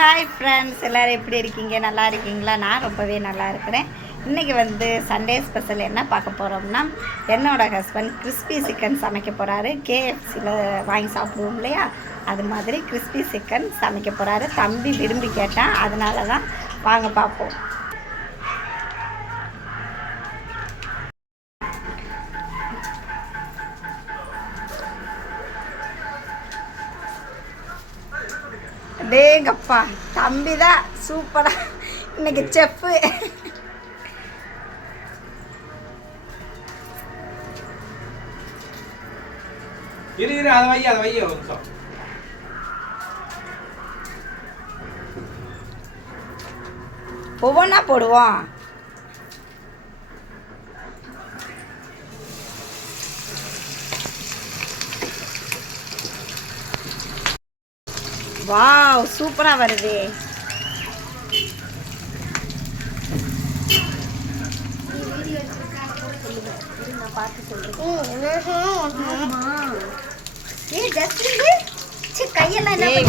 Hi friends, எல்லோரும் எப்படி இருக்கீங்க? நல்லா இருக்கீங்களா? நான் ரொம்பவே நல்லா இருக்கிறேன். இன்றைக்கி சண்டே ஸ்பெஷல் என்ன பார்க்க போகிறோம்னா, என்னோடய ஹஸ்பண்ட் கிறிஸ்பி சிக்கன் சமைக்க போகிறாரு. கேஎஃப்சியில் வாங்கி சாப்பிடுவோம் இல்லையா, அது மாதிரி கிறிஸ்பி சிக்கன் சமைக்க போகிறாரு. தம்பி விரும்பி கேட்டான், அதனால தான் வாங்க பார்ப்போம். டேங்கப்பா, தம்பி தான் சூப்பராக இன்னைக்கு செஃப்பு. ஒவ்வொன்றா போடுவோம். வாவ், சூப்பராக வருது.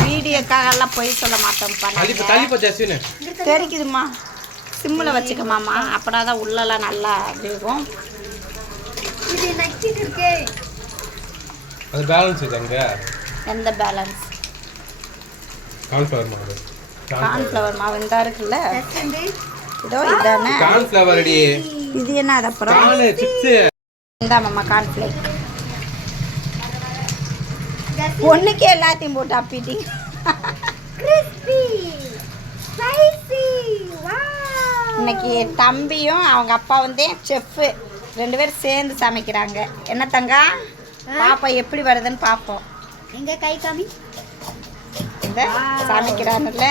வீடியோக்காகலாம் போய் சொல்ல மாட்டோம்ப்பா. தெரிக்குதுமா, சிம்மில் வச்சுக்கமாம்மா, அப்படின்னா தான் உள்ளெல்லாம் நல்லா வேகும். எந்த பேலன்ஸ்? கார்ன்ஃப்ளவர் மாவு இந்த இருக்குல்ல, இதோ இதானே கார்ன்ஃப்ளவர் அடி. இது என்ன? அது அப்புறம் சிப்ஸ் இந்த மாமா கார்ன்ஃப்ளேக். ஒண்ணுக்கே எல்லாத்தையும் போட்டு அப்பிட்டீங்க. இன்னைக்கு தம்பியும் அவங்க அப்பா செஃப், ரெண்டு பேரும் சேர்ந்து சமைக்கிறாங்க. என்ன தங்கா, பாப்பா எப்படி வருதுன்னு பார்ப்போம். எங்க கை காமி சமைக்கிறான்ல,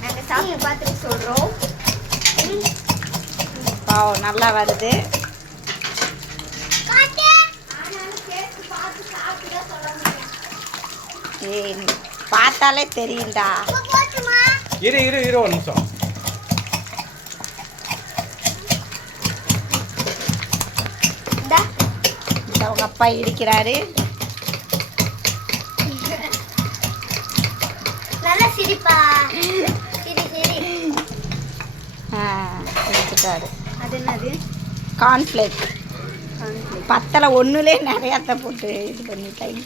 நாங்கள் சாப்பிட்டு பார்த்துட்டு சொல்கிறோம். நல்லா வருது. பார்த்தாலே தெரியும்டா. இரு ஒரு நிமிஷம். அவங்க அப்பா இடிக்கிறாரு. அது என்னது? கார்ன்ஃப்ளேக். பத்தலை ஒன்றுலே நிறையாத்த போட்டு இது பண்ணிட்டாங்க.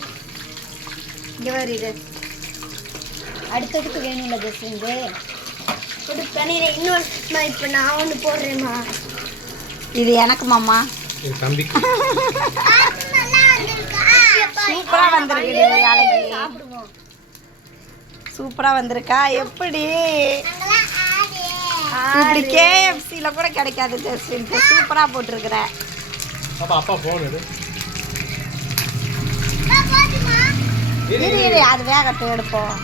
இங்கே வர இது அடுத்ததுக்கு வேணும்ல ஜஸ்விந்து ஒரு பனீரை இன்னொரு. இப்போ நான் ஒன்று போடுறேம்மா. இது எனக்கு மாமா, சூப்பராக வந்திருக்கு. சாப்பிடுவோம். சூப்பராக வந்திருக்கா? எப்படி இப்படி கேஎஃப்சில கூட கிடைக்காது ஜஸ்வின், சூப்பராக போட்டிருக்கிற. அது வேகத்தை எடுப்போம்.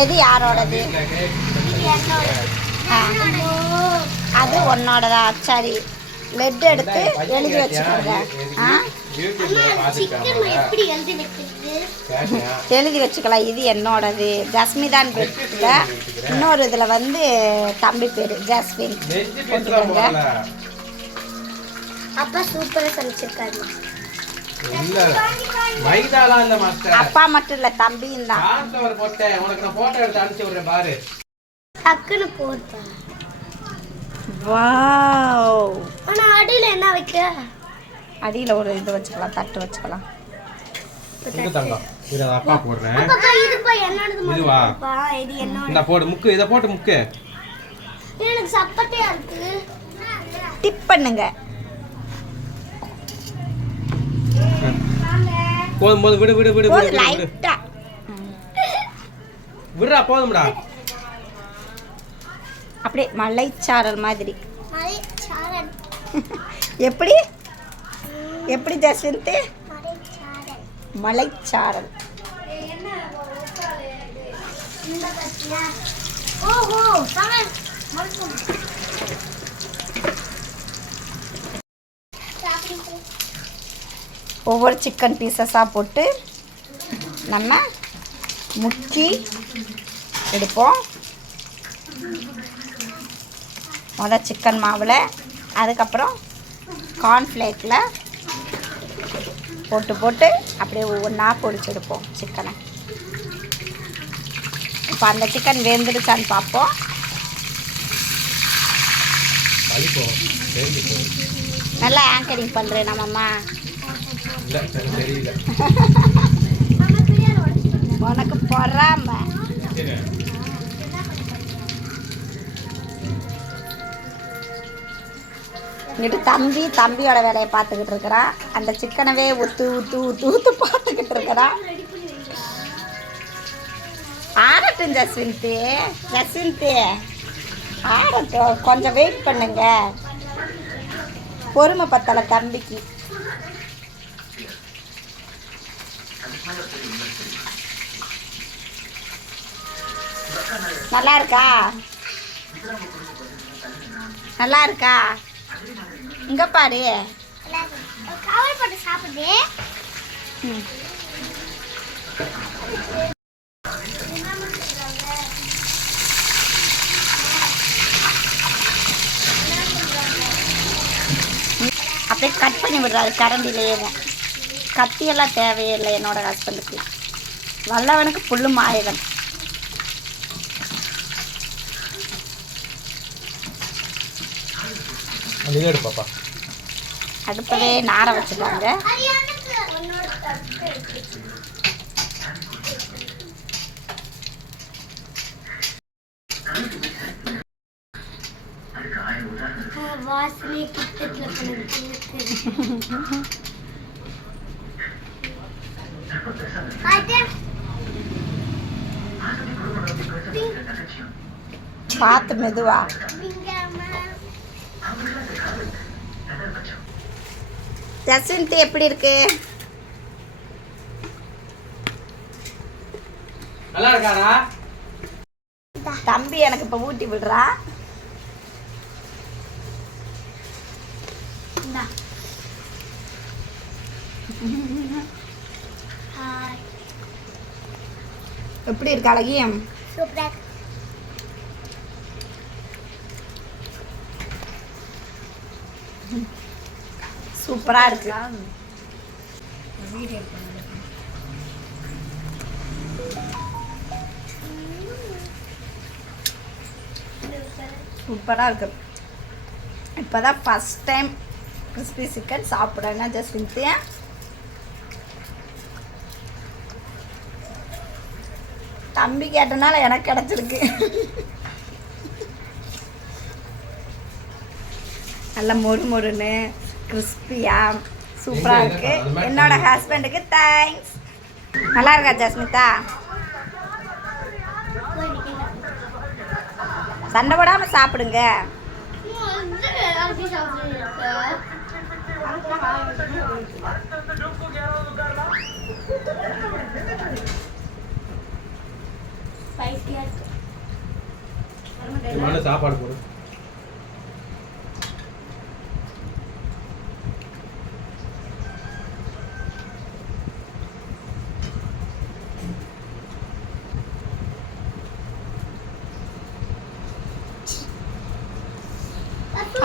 எது யாரோடது? அது உன்னோடதா? சரி, லெட் எடுத்து எழுதி வச்சுக்கோங்க. எழுதி வச்சுக்கலாம். இது என்னோடது, ஜஸ்மிதான் பேர். இன்னொரு இதில் தம்பி பேர் ஜஸ்வின் போட்டுக்கோங்க. அப்பா சூப்பராக சமைச்சிருக்காரு. அப்பா மட்டும் இல்லை, தம்பியும் தான். டக்குன்னு போட்டேன். வாவ், ஆனா அடியில என்ன வைக்க? அடியில ஒரு இது வச்சுக்கலாம், தட்டு வச்சுக்கலாம். இது தங்கம், இத அப்பா போடுறேன். அப்பா இது போய் என்னோடது மட்டும்ப்பா. இது என்னோட. இந்த போடு முக்கு, இத போட்டு முக்கு. எனக்கு சப்பட்டியா இருக்கு. டிப் பண்ணுங்க. போடு விடு லைட்டா விடுடா, போதும்டா. அப்படியே மலைச்சாரல் மாதிரி. எப்படி எப்படி ஜஸ்விந்த்? மலைச்சாரல். ஒவ்வொரு சிக்கன் பீசஸாக போட்டு நம்ம முக்கி எடுப்போம். சிக்கன் மாவில், அதுக்கப்புறம் கார்ன்ஃப்ளேக்கில் போட்டு போட்டு அப்படியே ஒவ்வொன்றா பொரிச்செடுப்போம் சிக்கனை. இப்போ அந்த சிக்கன் வெந்துடுச்சான்னு பார்ப்போம். நல்லா ஆங்கரிங் பண்ணுறேன் நம்மம்மா. உனக்கு பொறாம. இங்கிட்டு தம்பியோட வேலையை பார்த்துக்கிட்டு இருக்கிறான். அந்த சிக்கனவே ஊற்று ஊற்று ஊற்று ஊற்று பார்த்துக்கிட்டு இருக்கிறான். ஆடட்டும் ஜஸ்வின்தே ஆடட்டும், கொஞ்சம் வெயிட் பண்ணுங்க. பொறுமை பத்தலை தம்பிக்கு. நல்லா இருக்கா? நல்லா இருக்கா? இங்க பாரு. சாப்பிடு. அப்படியே கட் பண்ணி விடுறாரு கரண்டிலேயே. கத்தியெல்லாம் தேவையில்லை என்னோட ஹஸ்பண்டுக்கு. வல்லவனுக்கு புல்லும் ஆயுதம். அடுப்பவே நார வச்சுட்டாங்க. வாசனை கிட்டத்துல பார்த்து மெதுவா. ஜஸ்வின்த் எப்படி இருக்கு? நல்லா இருக்காரா? தம்பி எனக்கு இப்ப ஊட்டி விடுறா. எப்படி இருக்கு அழகியம்? சூப்பர். சூப்பரா இருக்கு. சூப்பரா இருக்கு. இப்பதான் ஃபர்ஸ்ட் டைம் கிறிஸ்பி சிக்கன் சாப்பிட்றேன்னா ஜஸ்வின்த். தம்பி கேட்டனால எனக்கு கிடைச்சிருக்கு. நல்ல மொறு மொறுன்னு கிறிஸ்பியா சூப்பரா இருக்கு. என்னோட ஹஸ்பண்டுக்கு தேங்க்ஸ். நல்லா இருக்கா ஜஸ்மிதா? சண்டை போடாம சாப்பிடுங்க. சாப்பாடு போடு.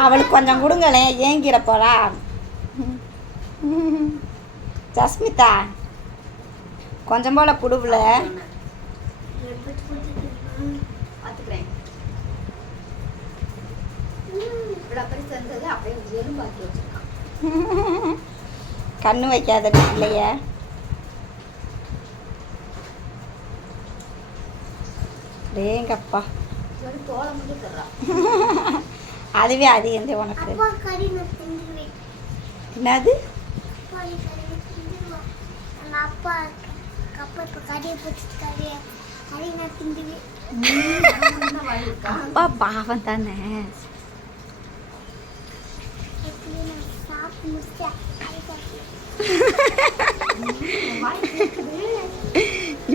அவளுக்கு கொஞ்சம் கொடுங்களேன், ஏங்கிற போறா. ஜஸ்மிதா கொஞ்சம் போல குடுவுல. கண்ணு வைக்காத இல்லைய. டேங்கப்பா அதுவே அதிகம் உனக்கு. என்னது? அப்பா பாவம் தானே.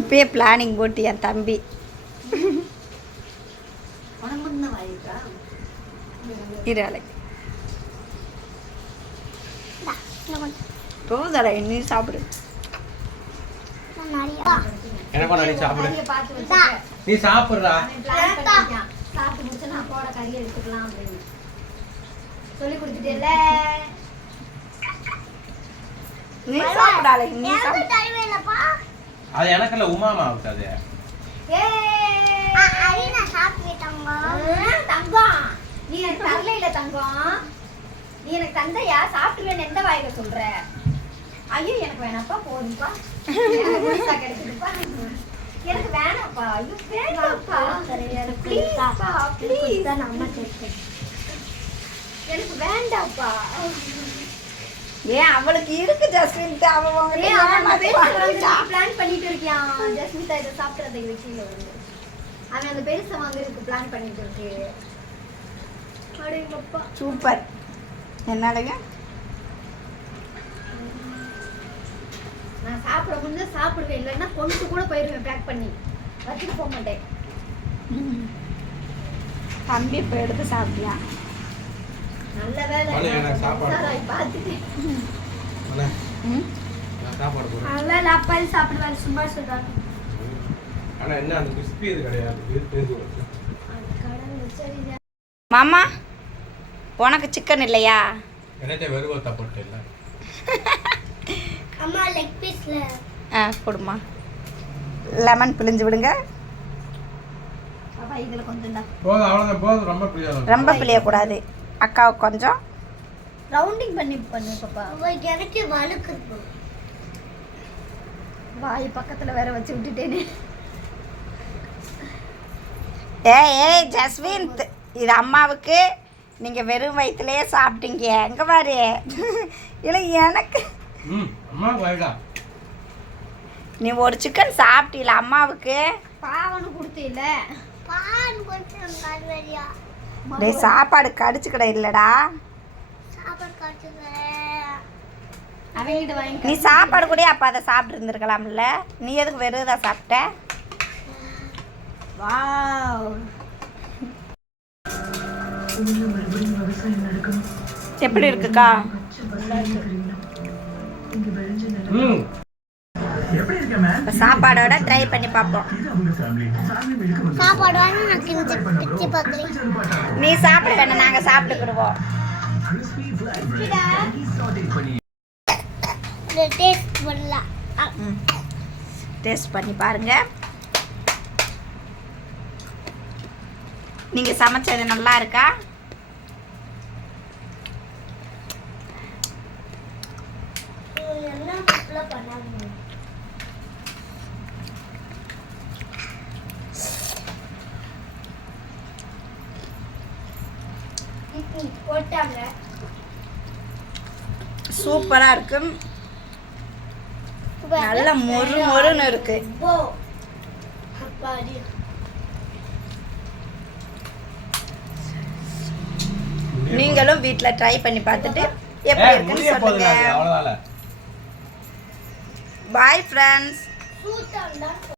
இப்பயே பிளானிங் போட்டு என் தம்பி. போதடா நீ சாப்பிடு. நீ சாப்பிடுறா. சொல்லி கொடுத்துட்டேல. நீ சாப்பிடாத நீ சாப்பிட தருவேலப்பா அது எனக்குள்ள உமாமா விட்டாது. அரினா சாப்பிட்டேங்க தங்கம் நீ எனக்கு தரல இல்ல தங்கம் நீ எனக்கு தந்தையா சாப்பிட்டுவேன்னு எந்த வாயில சொல்ற ஐயோ எனக்கு வேணாப்பா போதும்பா கிடைக்குதுப்பா எனக்கு வேணாப்பா ஐயோ வேணாப்பா ப்ளீஸ்ப்பா ப்ளீஸ் தான் அம்மா கேட்டேன் எனக்கு வேண்டாப்பா ஏன் அவளுக்கு இருக்கு ஜஸ்மின் அவன் பிளான் பண்ணிட்டு இருக்கியான் ஜஸ்மிதா இதை சாப்பிட்றதை வச்சுல வந்து அவன் அந்த பெருசை வாங்குறதுக்கு பிளான் பண்ணிட்டு இருக்கு சூப்பர் என்னங்க நான் சாப்பிட முன்னே சாப்பிடுவேன் இல்லைன்னா கொண்டு கூட போயிடுவேன் பேக் பண்ணி வச்சுட்டு போக மாட்டேன் தம்பி இப்போ எடுத்து சாப்பிட்டியா நல்ல வேலை எனக்கு சாப்பாடு பார்த்துட்டேன் நான் சாப்பாடு போடுறேன். அதெல்லாம் அப்பாதி சாப்பிடுவாரு சும்மா சொல்றாங்க ஆனா என்ன அந்த கிறிஸ்பி இது கிடையாது. இது தெரிஞ்சு போச்சு. மாமா உனக்கு சிக்கன் இல்லையா என்னட்டே வெறுவத்தா போட்டு இல்லை. அம்மா லெக் பீஸ்ல கொடுமா லெமன் பிழிஞ்சு விடுங்க இதில் கொஞ்சம் போதும் அவ்வளோதான் போதும். ரொம்ப பிரியாத ரொம்ப பிழியக்கூடாது அக்காவுக்கு கொஞ்சம் ரவுண்டிங் பண்ணி பண்ணு பாப்பா எனக்கு வழுக்குது வாய் பக்கத்தில் வேற வச்சு விட்டுட்டேனே ஏய் ஜஸ்வின் இது அம்மாவுக்கு நீங்கள் வெறும் வயிற்றுலையே சாப்பிட்டீங்க எங்கே பாரு இல்லை எனக்கு அம்மா வாய்டா நீ ஒரு சிக்கன் சாப்பிட்டீல அம்மாவுக்கு பாவனு கொடுத்தீல பான் கொஞ்சம் கல்வரியா டேய் சாப்பாடு கடிச்சுக்கட இல்லடா சாப்பாடு காட்டுங்க அவங்கிட்ட வாங்கி நீ சாப்பாடு கூட அப்போ அதை சாப்பிட்டு இருந்திருக்கலாம்ல நீ எதுக்கு வெறும் தான் சாப்பிட்ட வாவ் எப்படி இருக்குக்கா சாப்பாடோட ட்ரை பண்ணி பார்ப்போம் சாப்பாடு வாங்கி நான் கிஞ்சி பார்க்குறேன் நீ சாப்பிட வேணாம் நாங்கள் சாப்பிட்டுக்கிடுவோம் டேஸ்ட் பண்ணலாம் டேஸ்ட் பண்ணி பாருங்க நீங்கள் சமைச்சது நல்லா இருக்கா என்ன பண்ணாங்க போட்டாங்க சூப்பராக இருக்கும் நல்ல மொறு மொறுன்னு இருக்கு நீங்களும் வீட்டில் ட்ரை பண்ணி பார்த்துட்டு எப்படி இருக்குன்னு சொல்லுங்க அவ்வளோதான். Bye friends சூத்தாண்டா